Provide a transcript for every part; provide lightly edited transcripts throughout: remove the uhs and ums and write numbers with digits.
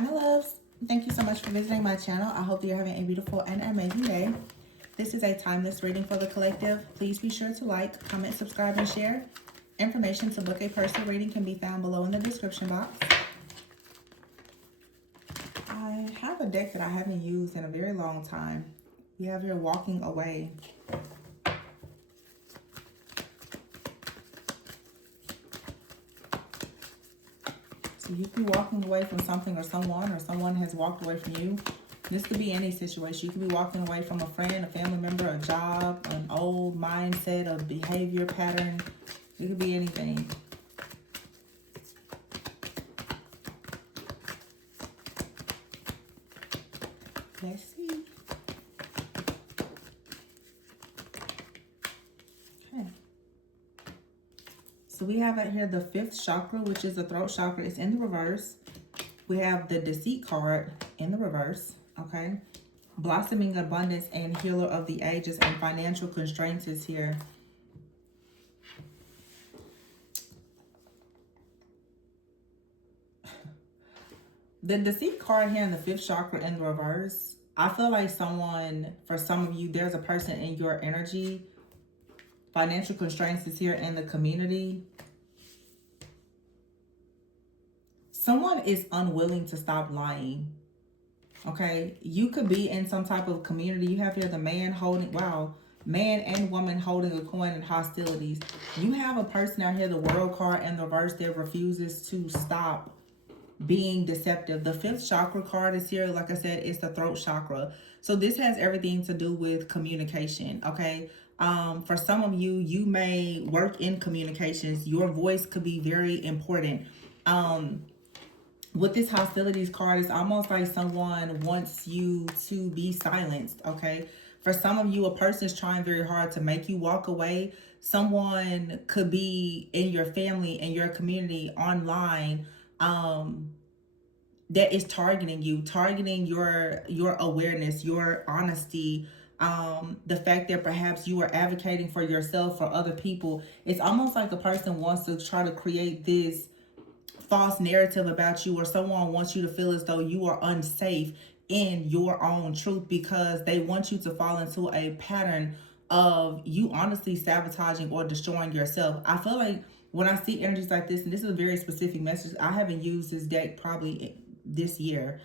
Hi, my loves. Thank you so much for visiting my channel. I hope that you're having a beautiful and amazing day. This is a timeless reading for the collective. Please be sure to like, comment, subscribe, and share. Information to book a personal reading can be found below in the description box. I have a deck that I haven't used in a very long time. We have here Walking Away. So you could be walking away from something or someone has walked away from you. This could be any situation. You could be walking away from a friend, a family member, a job, an old mindset, a behavior pattern. It could be anything. Let's see. Okay. So we have out here the 5th chakra, which is the throat chakra. It's in the reverse. We have the Deceit card in the reverse. Okay. Blossoming abundance and healer of the ages and financial constraints is here. The Deceit card here in the 5th chakra in the reverse. I feel like for some of you, there's a person in your energy. Financial constraints is here in the community. Someone is unwilling to stop lying. Okay, you could be in some type of community. You have here the man holding, wow, man and woman holding a coin in hostilities. You have a person out here, the World card in the reverse, that refuses to stop being deceptive. The 5th chakra card is here. Like I said, it's the throat chakra. So this has everything to do with communication. Okay. For some of you, you may work in communications. Your voice could be very important. With this hostilities card, it's almost like someone wants you to be silenced. Okay. For some of you, a person is trying very hard to make you walk away. Someone could be in your family, in your community, online, that is targeting you, targeting your awareness, your honesty, the fact that perhaps you are advocating for yourself, for other people. It's almost like a person wants to try to create this false narrative about you, or someone wants you to feel as though you are unsafe in your own truth, because they want you to fall into a pattern of you honestly sabotaging or destroying yourself. I feel like when I see energies like this, and this is a very specific message, I haven't used this deck probably this year.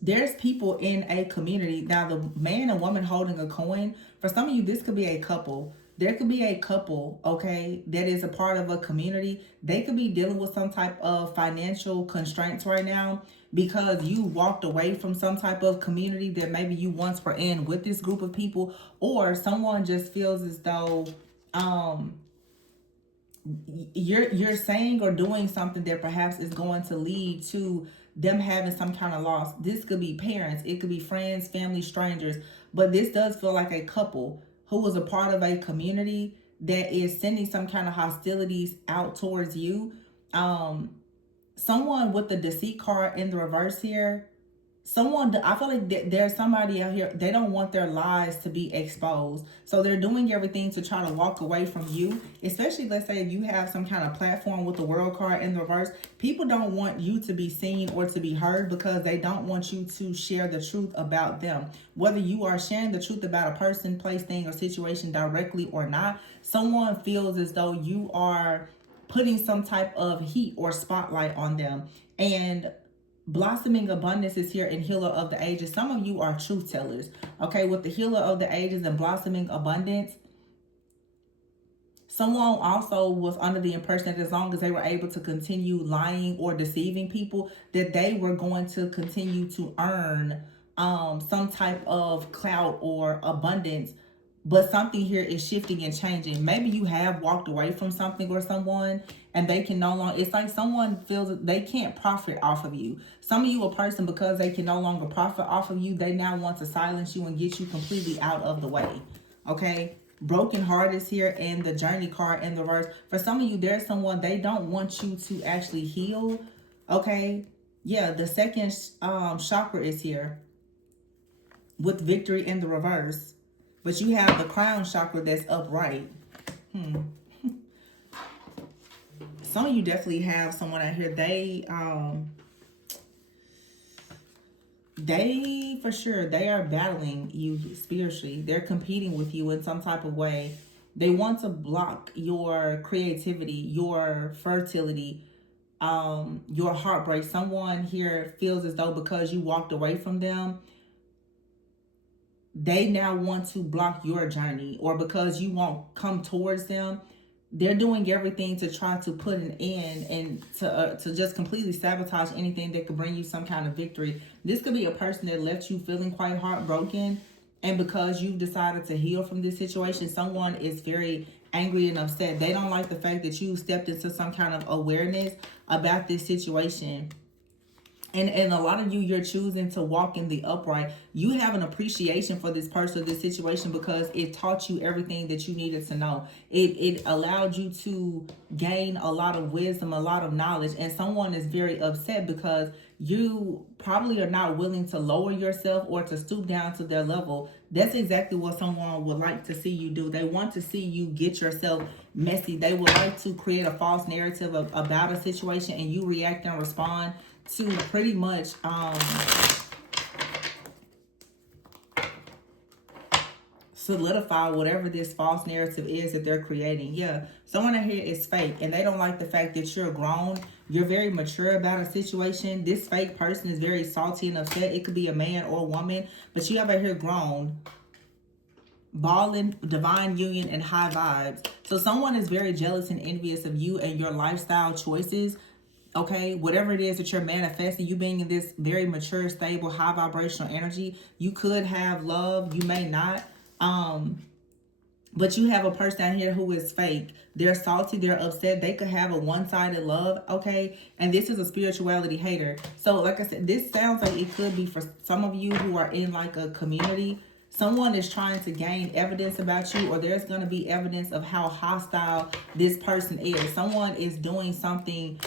There's people in a community. Now, the man and woman holding a coin, for some of you, this could be a couple. There could be a couple, okay, that is a part of a community. They could be dealing with some type of financial constraints right now because you walked away from some type of community that maybe you once were in with this group of people, or someone just feels as though you're saying or doing something that perhaps is going to lead to them having some kind of loss. This could be parents, it could be friends, family, strangers, but this does feel like a couple who was a part of a community that is sending some kind of hostilities out towards you. Someone with the Deceit card in the reverse here, I feel like there's somebody out here, they don't want their lies to be exposed. So they're doing everything to try to walk away from you. Especially, let's say if you have some kind of platform with the World card in the reverse, people don't want you to be seen or to be heard because they don't want you to share the truth about them. Whether you are sharing the truth about a person, place, thing, or situation directly or not, someone feels as though you are putting some type of heat or spotlight on them. And blossoming abundance is here in healer of the ages. Some of you are truth tellers. Okay, with the healer of the ages and blossoming abundance, someone also was under the impression that as long as they were able to continue lying or deceiving people, that they were going to continue to earn some type of clout or abundance. But something here is shifting and changing. Maybe you have walked away from something or someone, and they can no longer, it's like someone feels that they can't profit off of you. Some of you, a person, because they can no longer profit off of you, they now want to silence you and get you completely out of the way. Okay? Broken heart is here, and the Journey card in the reverse. For some of you, there's someone, they don't want you to actually heal. Okay? Yeah, the 2nd chakra is here with Victory in the reverse. But you have the crown chakra that's upright. Some of you definitely have someone out here. They They, for sure, they are battling you spiritually. They're competing with you in some type of way. They want to block your creativity, your fertility, your heartbreak. Someone here feels as though because you walked away from them, they now want to block your journey, or because you won't come towards them, they're doing everything to try to put an end and to just completely sabotage anything that could bring you some kind of victory. This could be a person that left you feeling quite heartbroken, and because you've decided to heal from this situation, someone is very angry and upset. They don't like the fact that you stepped into some kind of awareness about this situation. And a lot of you, you're choosing to walk in the upright. You have an appreciation for this person, this situation, because it taught you everything that you needed to know. It allowed you to gain a lot of wisdom, a lot of knowledge. And someone is very upset because you probably are not willing to lower yourself or to stoop down to their level. That's exactly what someone would like to see you do. They want to see you get yourself messy. They would like to create a false narrative about a situation, and you react and respond to pretty much solidify whatever this false narrative is that they're creating. Yeah, someone out here is fake, and they don't like the fact that you're grown. You're very mature about a situation. This fake person is very salty and upset. It could be a man or a woman, but you have out here grown, balling, divine union, and high vibes. So someone is very jealous and envious of you and your lifestyle choices. Okay, whatever it is that you're manifesting, you being in this very mature, stable, high vibrational energy, you could have love, you may not. But you have a person out here who is fake. They're salty, they're upset. They could have a one-sided love, okay? And this is a spirituality hater. So like I said, this sounds like it could be for some of you who are in like a community. Someone is trying to gain evidence about you, or there's going to be evidence of how hostile this person is. Someone is doing something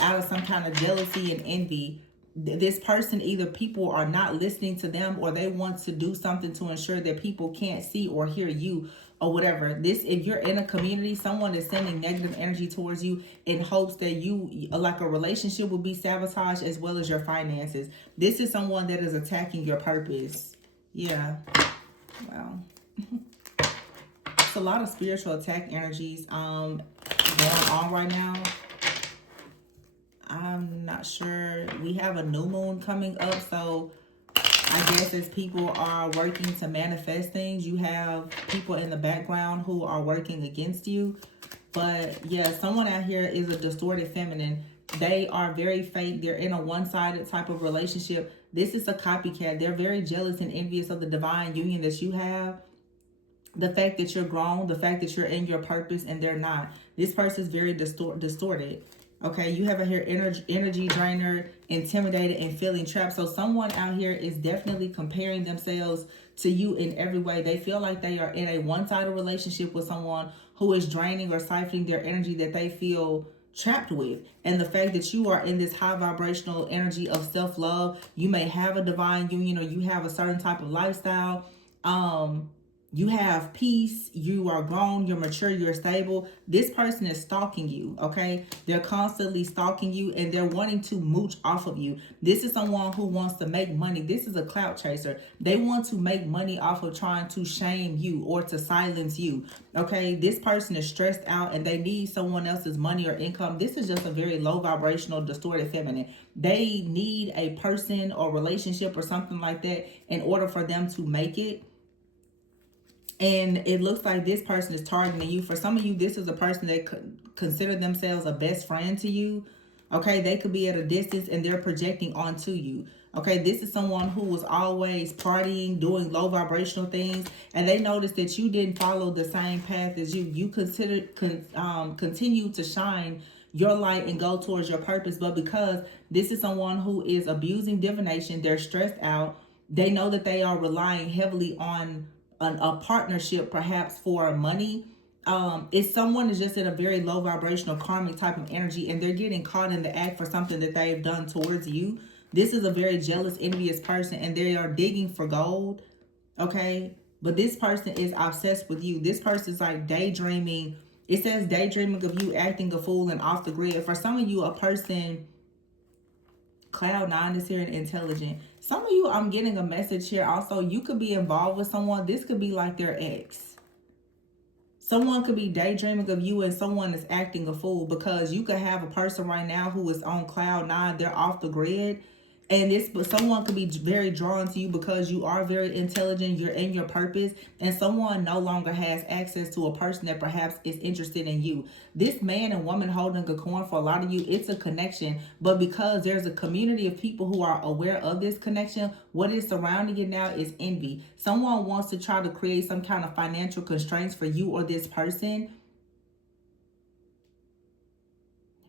out of some kind of jealousy and envy. This person, either people are not listening to them, or they want to do something to ensure that people can't see or hear you, or whatever. This, if you're in a community, someone is sending negative energy towards you in hopes that you, like a relationship, will be sabotaged, as well as your finances. This is someone that is attacking your purpose. Yeah. Wow. It's a lot of spiritual attack energies going on right now. I'm not sure. We have a new moon coming up, so I guess as people are working to manifest things, you have people in the background who are working against you. But yeah, someone out here is a distorted feminine. They are very fake. They're in a one-sided type of relationship. This is a copycat. They're very jealous and envious of the divine union that you have. The fact that you're grown, the fact that you're in your purpose, and they're not. This person is very distorted. Okay, you have a here energy drainer, intimidated, and feeling trapped. So someone out here is definitely comparing themselves to you in every way. They feel like they are in a one-sided relationship with someone who is draining or siphoning their energy that they feel trapped with. And the fact that you are in this high vibrational energy of self-love, you may have a divine union, or you have a certain type of lifestyle. You have peace, you are grown, you're mature, you're stable. This person is stalking you, okay? They're constantly stalking you, and they're wanting to mooch off of you. This is someone who wants to make money. This is a clout chaser. They want to make money off of trying to shame you or to silence you, okay? This person is stressed out, and they need someone else's money or income. This is just a very low vibrational, distorted feminine. They need a person or relationship or something like that in order for them to make it. And it looks like this person is targeting you. For some of you, this is a person that could consider themselves a best friend to you. Okay, they could be at a distance and they're projecting onto you. Okay, this is someone who was always partying, doing low vibrational things, and they noticed that you didn't follow the same path as you. You continue to shine your light and go towards your purpose, but because this is someone who is abusing divination, they're stressed out. They know that they are relying heavily on a partnership, perhaps for money. If someone is just in a very low vibrational karmic type of energy, and they're getting caught in the act for something that they've done towards you. This is a very jealous, envious person, and they are digging for gold. Okay, but this person is obsessed with you. This person is like daydreaming. It says daydreaming of you, acting a fool and off the grid. For some of you, a person Cloud 9 is here and intelligent. Some of you, I'm getting a message here also. You could be involved with someone. This could be like their ex. Someone could be daydreaming of you and someone is acting a fool, because you could have a person right now who is on cloud 9. They're off the grid. And but someone could be very drawn to you because you are very intelligent, you're in your purpose, and someone no longer has access to a person that perhaps is interested in you. This man and woman holding a coin, for a lot of you, it's a connection, but because there's a community of people who are aware of this connection, what is surrounding it now is envy. Someone wants to try to create some kind of financial constraints for you or this person.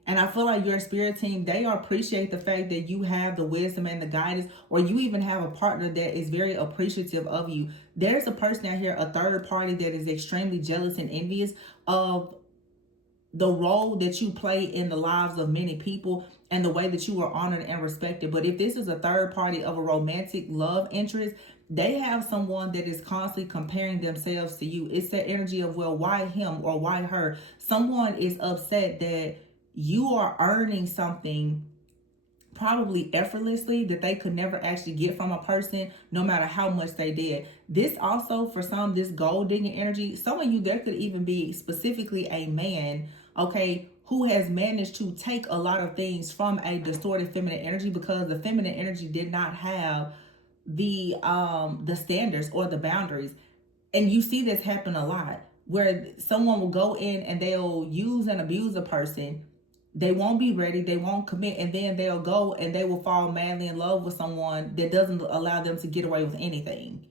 And I feel like your spirit team, they appreciate the fact that you have the wisdom and the guidance, or you even have a partner that is very appreciative of you. There's a person out here, a third party, that is extremely jealous and envious of the role that you play in the lives of many people and the way that you are honored and respected. But if this is a third party of a romantic love interest, they have someone that is constantly comparing themselves to you. It's that energy of, well, why him or why her? Someone is upset that you are earning something probably effortlessly that they could never actually get from a person, no matter how much they did. This also, for some, this gold digging energy, some of you, there could even be specifically a man, okay, who has managed to take a lot of things from a distorted feminine energy, because the feminine energy did not have the standards or the boundaries. And you see this happen a lot, where someone will go in and they'll use and abuse a person. They won't be ready, they won't commit, and then they'll go and they will fall madly in love with someone that doesn't allow them to get away with anything.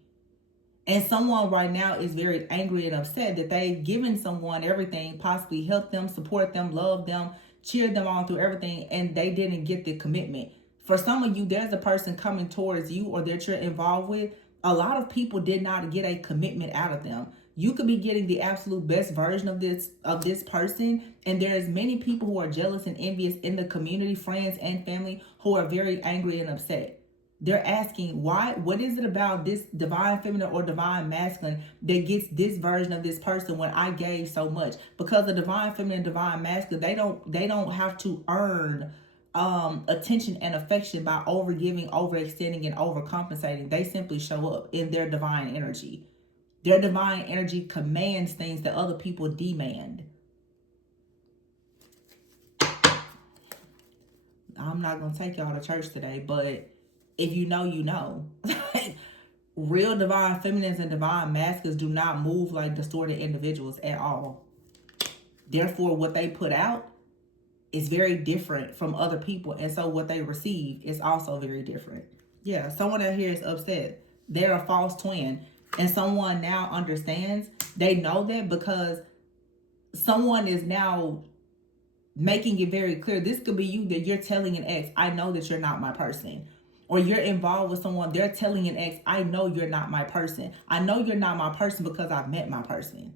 And someone right now is very angry and upset that they've given someone everything, possibly helped them, support them, love them, cheered them on through everything, and they didn't get the commitment. For some of you, there's a person coming towards you or that you're involved with. A lot of people did not get a commitment out of them. You could be getting the absolute best version of this person, and there's many people who are jealous and envious in the community, friends and family, who are very angry and upset. They're asking, why? What is it about this divine feminine or divine masculine that gets this version of this person when I gave so much? Because the divine feminine, divine masculine, they don't have to earn attention and affection by overgiving, overextending, and overcompensating. They simply show up in their divine energy. Their divine energy commands things that other people demand. I'm not going to take y'all to church today, but if you know, you know. Real divine feminines and divine masculines do not move like distorted individuals at all. Therefore, what they put out is very different from other people. And so what they receive is also very different. Yeah, someone out here is upset. They're a false twin. And someone now understands. They know that because someone is now making it very clear. This could be you, that you're telling an ex, I know that you're not my person. Or you're involved with someone, they're telling an ex, I know you're not my person. I know you're not my person because I've met my person.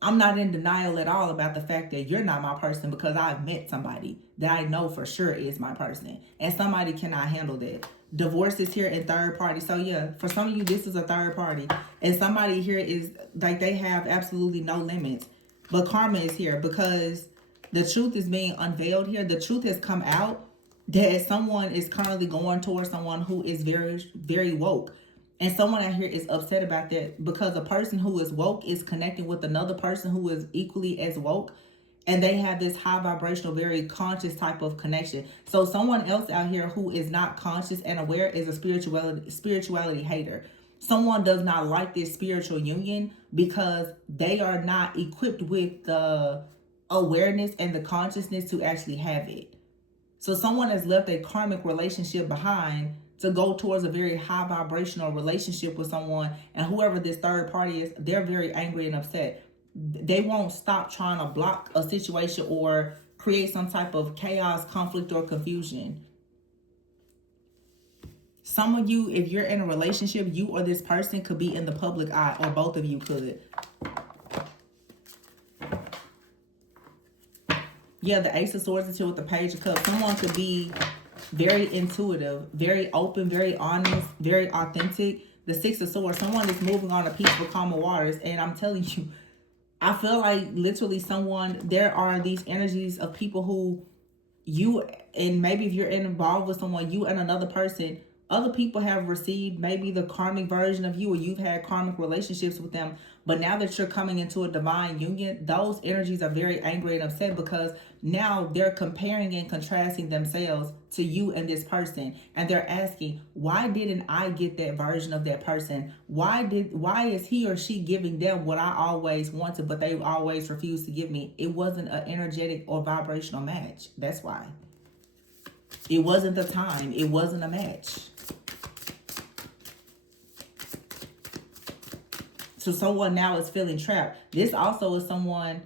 I'm not in denial at all about the fact that you're not my person, because I've met somebody that I know for sure is my person. And somebody cannot handle that. Divorce is here in third party. So yeah, for some of you, this is a third party. And somebody here is like, they have absolutely no limits. But karma is here because the truth is being unveiled here. The truth has come out that someone is currently going towards someone who is very, very woke. And someone out here is upset about that because a person who is woke is connecting with another person who is equally as woke. And they have this high vibrational, very conscious type of connection. So someone else out here who is not conscious and aware is a spirituality hater. Someone does not like this spiritual union because they are not equipped with the awareness and the consciousness to actually have it. So someone has left a karmic relationship behind to go towards a very high vibrational relationship with someone. And whoever this third party is, they're very angry and upset. They won't stop trying to block a situation or create some type of chaos, conflict, or confusion. Some of you, if you're in a relationship, you or this person could be in the public eye, or both of you could. Yeah, the Ace of Swords is here with the Page of Cups. Someone could be very intuitive, very open, very honest, very authentic. The Six of Swords, someone is moving on a peaceful, calmer waters. And I'm telling you, I feel like literally there are these energies of people who you, and maybe if you're involved with someone, you and another person, other people have received maybe the karmic version of you, or you've had karmic relationships with them. But now that you're coming into a divine union, those energies are very angry and upset, because now they're comparing and contrasting themselves to you and this person, and they're asking, why didn't I get that version of that person? Why is he or she giving them what I always wanted, but they always refuse to give me? It wasn't an energetic or vibrational match. That's why. It wasn't the time. It wasn't a match. So someone now is feeling trapped. This also is someone,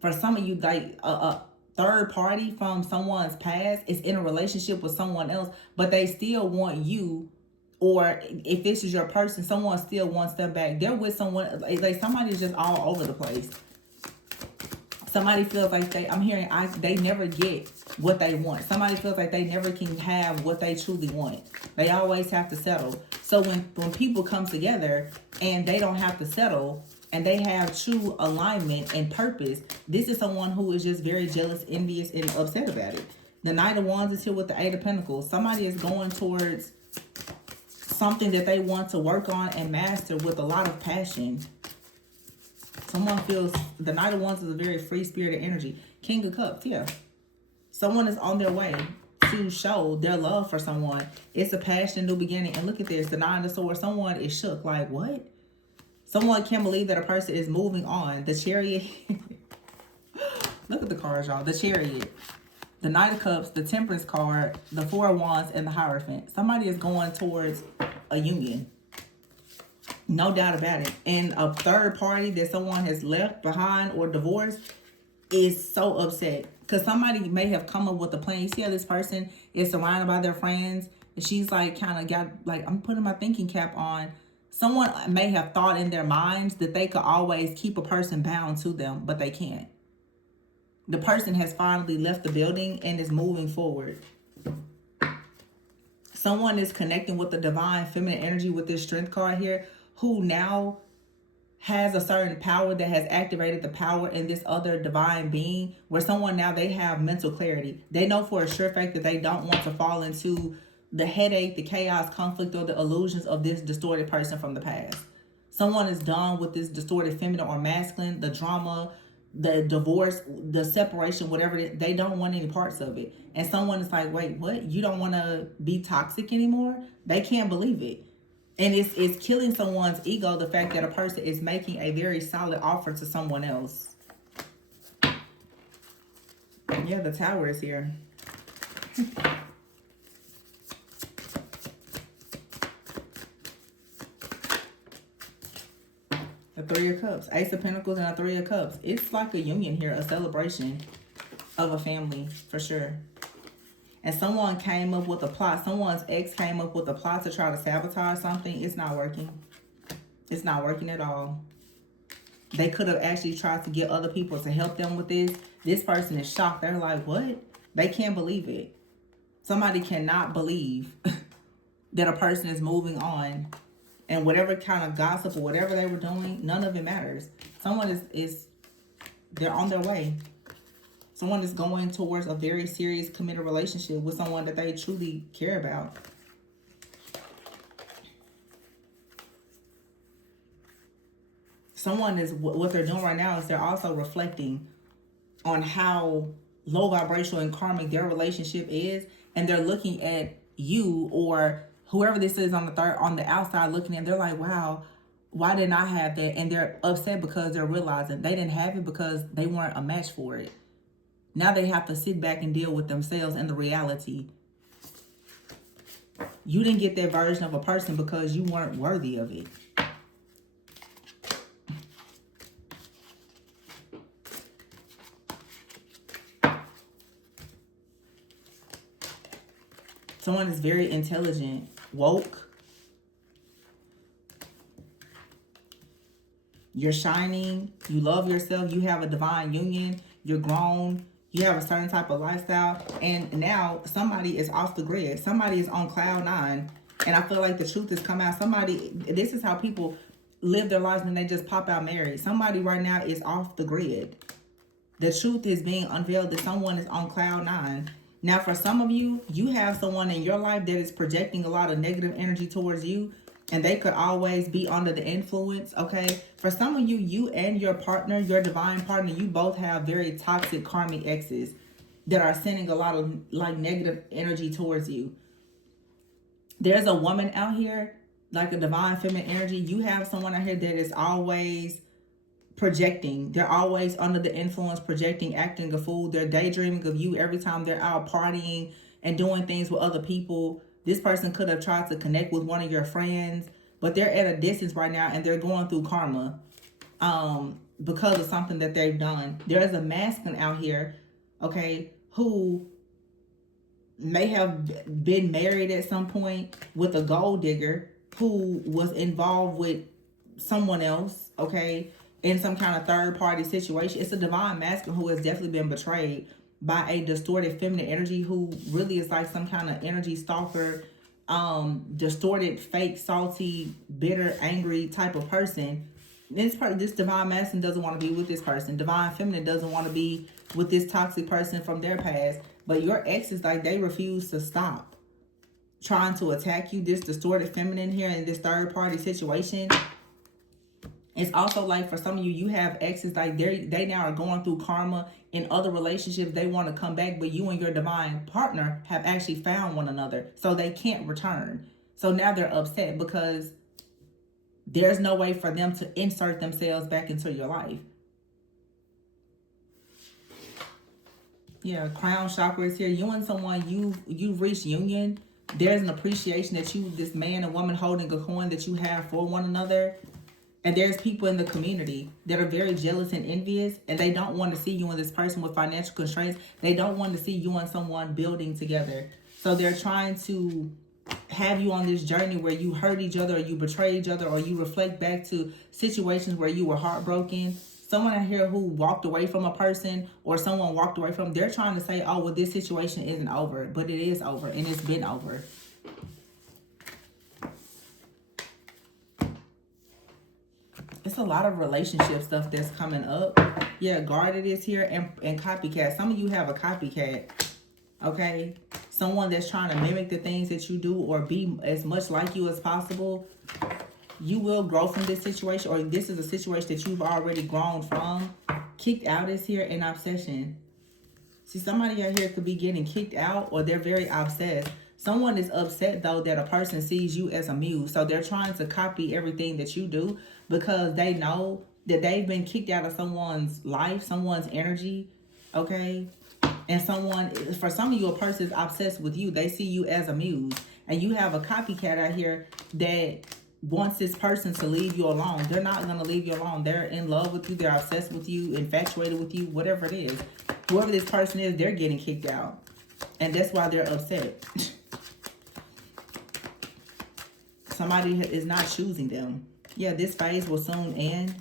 for some of you, like a third party from someone's past is in a relationship with someone else, but they still want you, or if this is your person, someone still wants them back. They're with someone, like somebody's just all over the place. Somebody feels like they never get what they want. Somebody feels like they never can have what they truly want. They always have to settle. So when people come together and they don't have to settle, and they have true alignment and purpose, this is someone who is just very jealous, envious, and upset about it. The Knight of Wands is here with the Eight of Pentacles. Somebody is going towards something that they want to work on and master with a lot of passion. Someone feels, the Knight of Wands is a very free-spirited energy. King of Cups, yeah. Someone is on their way to show their love for someone. It's a passion, new beginning. And look at this, the Nine of Swords. Someone is shook, like, what? Someone can't believe that a person is moving on. The Chariot. Look at the cards, y'all. The Chariot, the Knight of Cups, the Temperance card, the Four of Wands, and the Hierophant. Somebody is going towards a union. No doubt about it. And a third party that someone has left behind or divorced is so upset. Because somebody may have come up with a plan. You see how this person is surrounded by their friends. And she's like, kind of got, like, I'm putting my thinking cap on. Someone may have thought in their minds that they could always keep a person bound to them, but they can't. The person has finally left the building and is moving forward. Someone is connecting with the divine feminine energy with this Strength card here, who now has a certain power that has activated the power in this other divine being, where someone now, they have mental clarity. They know for a sure fact that they don't want to fall into the headache, the chaos, conflict, or the illusions of this distorted person from the past. Someone is done with this distorted feminine or masculine, the drama, the divorce, the separation, whatever it is. They don't want any parts of it. And someone is like, wait, what? You don't want to be toxic anymore? They can't believe it. And it's killing someone's ego, the fact that a person is making a very solid offer to someone else. Yeah, the Tower is here. The Three of Cups, Ace of Pentacles, and a Three of Cups. It's like a union here, a celebration of a family, for sure. And someone came up with a plot. Someone's ex came up with a plot to try to sabotage something. It's not working. It's not working at all. They could have actually tried to get other people to help them with this. This person is shocked. They're like, what? They can't believe it. Somebody cannot believe that a person is moving on. And whatever kind of gossip or whatever they were doing, none of it matters. Someone they're on their way. Someone is going towards a very serious, committed relationship with someone that they truly care about. Someone is, what they're doing right now is they're also reflecting on how low vibrational and karmic their relationship is. And they're looking at you or whoever this is on the outside looking in, they're like, wow, why didn't I have that? And they're upset because they're realizing they didn't have it because they weren't a match for it. Now they have to sit back and deal with themselves and the reality. You didn't get that version of a person because you weren't worthy of it. Someone is very intelligent, woke. You're shining. You love yourself. You have a divine union. You're grown. You have a certain type of lifestyle. And now somebody is off the grid. Somebody is on cloud 9. And I feel like the truth has come out. This is how people live their lives when they just pop out married. Somebody right now is off the grid. The truth is being unveiled that someone is on cloud nine. Now, for some of you, you have someone in your life that is projecting a lot of negative energy towards you, and they could always be under the influence, okay? For some of you, you and your partner, your divine partner, you both have very toxic karmic exes that are sending a lot of like negative energy towards you. There's a woman out here, like a divine feminine energy. You have someone out here that is always projecting. They're always under the influence, projecting, acting a fool. They're daydreaming of you every time they're out partying and doing things with other people. This person could have tried to connect with one of your friends, but they're at a distance right now and they're going through karma because of something that they've done. There's a masculine out here, okay, who may have been married at some point with a gold digger who was involved with someone else, okay, in some kind of third party situation. It's a divine masculine who has definitely been betrayed by a distorted feminine energy who really is like some kind of energy stalker, distorted, fake, salty, bitter, angry type of person. This divine masculine doesn't want to be with this person. Divine feminine doesn't want to be with this toxic person from their past. But your exes, like, they refuse to stop trying to attack you. This distorted feminine here in this third party situation. It's also like for some of you, you have exes like they now are going through karma in other relationships. They want to come back, but you and your divine partner have actually found one another, so they can't return. So now they're upset because there's no way for them to insert themselves back into your life. Yeah, crown chakra is here. You and someone, you've reached union. There's an appreciation that you, this man and woman holding a coin that you have for one another. And there's people in the community that are very jealous and envious, and they don't want to see you and this person with financial constraints. They don't want to see you and someone building together. So they're trying to have you on this journey where you hurt each other, or you betray each other, or you reflect back to situations where you were heartbroken. Someone out here who walked away from a person, or someone walked away from, they're trying to say, oh, well, this situation isn't over, but it is over, and it's been over. It's a lot of relationship stuff that's coming up. Yeah, guarded is here, and copycat. Some of you have a copycat, okay? Someone that's trying to mimic the things that you do or be as much like you as possible. You will grow from this situation, or this is a situation that you've already grown from. Kicked out is here, and obsession. See, somebody out here could be getting kicked out, or they're very obsessed. Someone is upset, though, that a person sees you as a muse. So they're trying to copy everything that you do because they know that they've been kicked out of someone's life, someone's energy, okay? And for some of you, a person is obsessed with you. They see you as a muse. And you have a copycat out here that wants this person to leave you alone. They're not going to leave you alone. They're in love with you. They're obsessed with you, infatuated with you, whatever it is. Whoever this person is, they're getting kicked out. And that's why they're upset. Somebody is not choosing them. Yeah, this phase will soon end.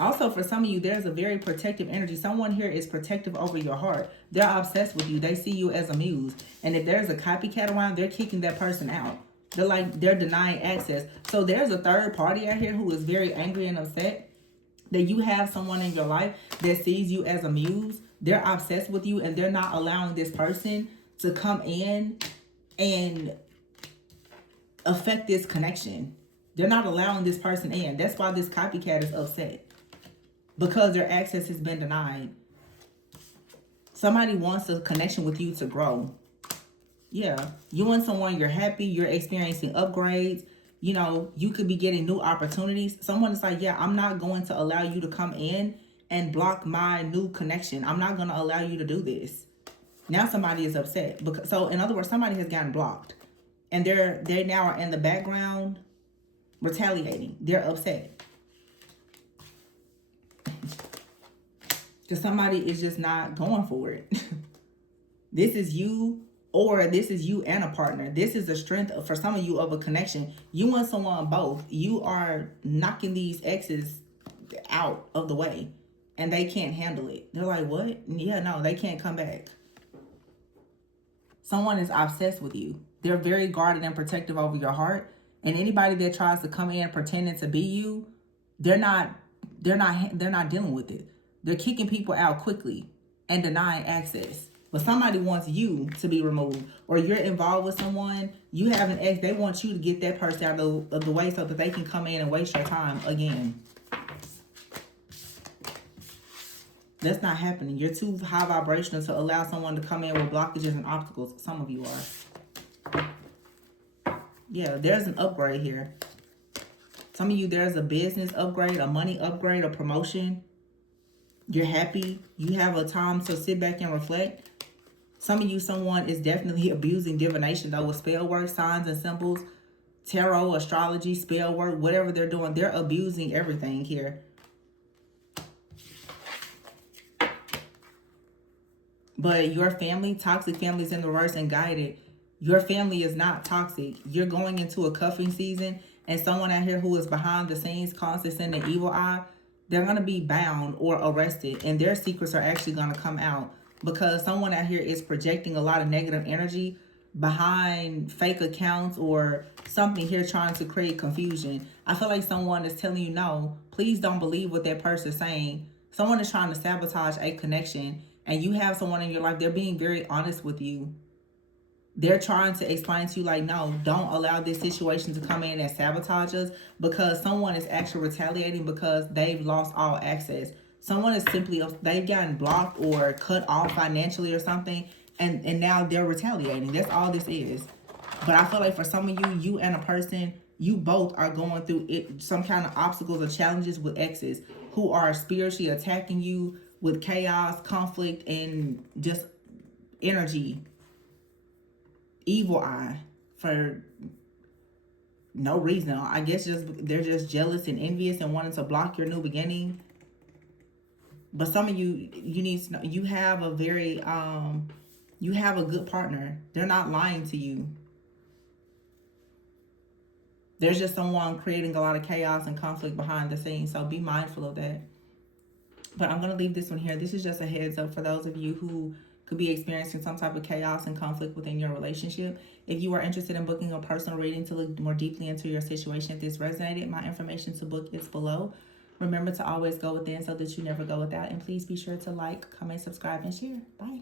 Also, for some of you, there's a very protective energy. Someone here is protective over your heart. They're obsessed with you. They see you as a muse. And if there's a copycat around, they're kicking that person out. They're denying access. So there's a third party out here who is very angry and upset that you have someone in your life that sees you as a muse. They're obsessed with you, and they're not allowing this person to come in and affect this connection. They're not allowing this person in. That's why this copycat is upset, because their access has been denied. Somebody wants a connection with you to grow. Yeah, you and someone, you're happy, you're experiencing upgrades. You know, you could be getting new opportunities. Someone is like, yeah, I'm not going to allow you to come in and block my new connection. I'm not going to allow you to do this. Now somebody is upset. So in other words, somebody has gotten blocked. And they now are in the background retaliating. They're upset. Because somebody is just not going for it. This is you, or this is you and a partner. This is the strength for some of you of a connection. You and someone both. You are knocking these exes out of the way. And they can't handle it. They're like, what? Yeah, no, they can't come back. Someone is obsessed with you. They're very guarded and protective over your heart. And anybody that tries to come in pretending to be you, they're not dealing with it. They're kicking people out quickly and denying access. But somebody wants you to be removed, or you're involved with someone, you have an ex, they want you to get that person out of the way so that they can come in and waste your time again. That's not happening. You're too high vibrational to allow someone to come in with blockages and obstacles. Some of you are. Yeah, there's an upgrade here. Some of you, there's a business upgrade, a money upgrade, a promotion. You're happy. You have a time to sit back and reflect. Some of you, someone is definitely abusing divination, though, with spell work, signs and symbols, tarot, astrology, spell work, whatever they're doing. They're abusing everything here. But your family, toxic families in reverse and guided. Your family is not toxic. You're going into a cuffing season, and someone out here who is behind the scenes, constantly sending evil eye, they're going to be bound or arrested, and their secrets are actually going to come out because someone out here is projecting a lot of negative energy behind fake accounts or something here trying to create confusion. I feel like someone is telling you, no, please don't believe what that person is saying. Someone is trying to sabotage a connection, and you have someone in your life, they're being very honest with you. They're trying to explain to you, like, no, don't allow this situation to come in and sabotage us, because someone is actually retaliating because they've lost all access. Someone is simply, they've gotten blocked or cut off financially or something, and now they're retaliating. That's all this is. But I feel like for some of you, you and a person, you both are going through some kind of obstacles or challenges with exes who are spiritually attacking you with chaos, conflict, and just energy. Evil eye for no reason. I guess they're just jealous and envious and wanting to block your new beginning. But some of you, you need to know you have a very you have a good partner. They're not lying to you. There's just someone creating a lot of chaos and conflict behind the scenes. So be mindful of that. But I'm going to leave this one here. This is just a heads up for those of you who could be experiencing some type of chaos and conflict within your relationship. If you are interested in booking a personal reading to look more deeply into your situation, if this resonated, my information to book is below. Remember to always go within so that you never go without. And please be sure to like, comment, subscribe, and share. Bye.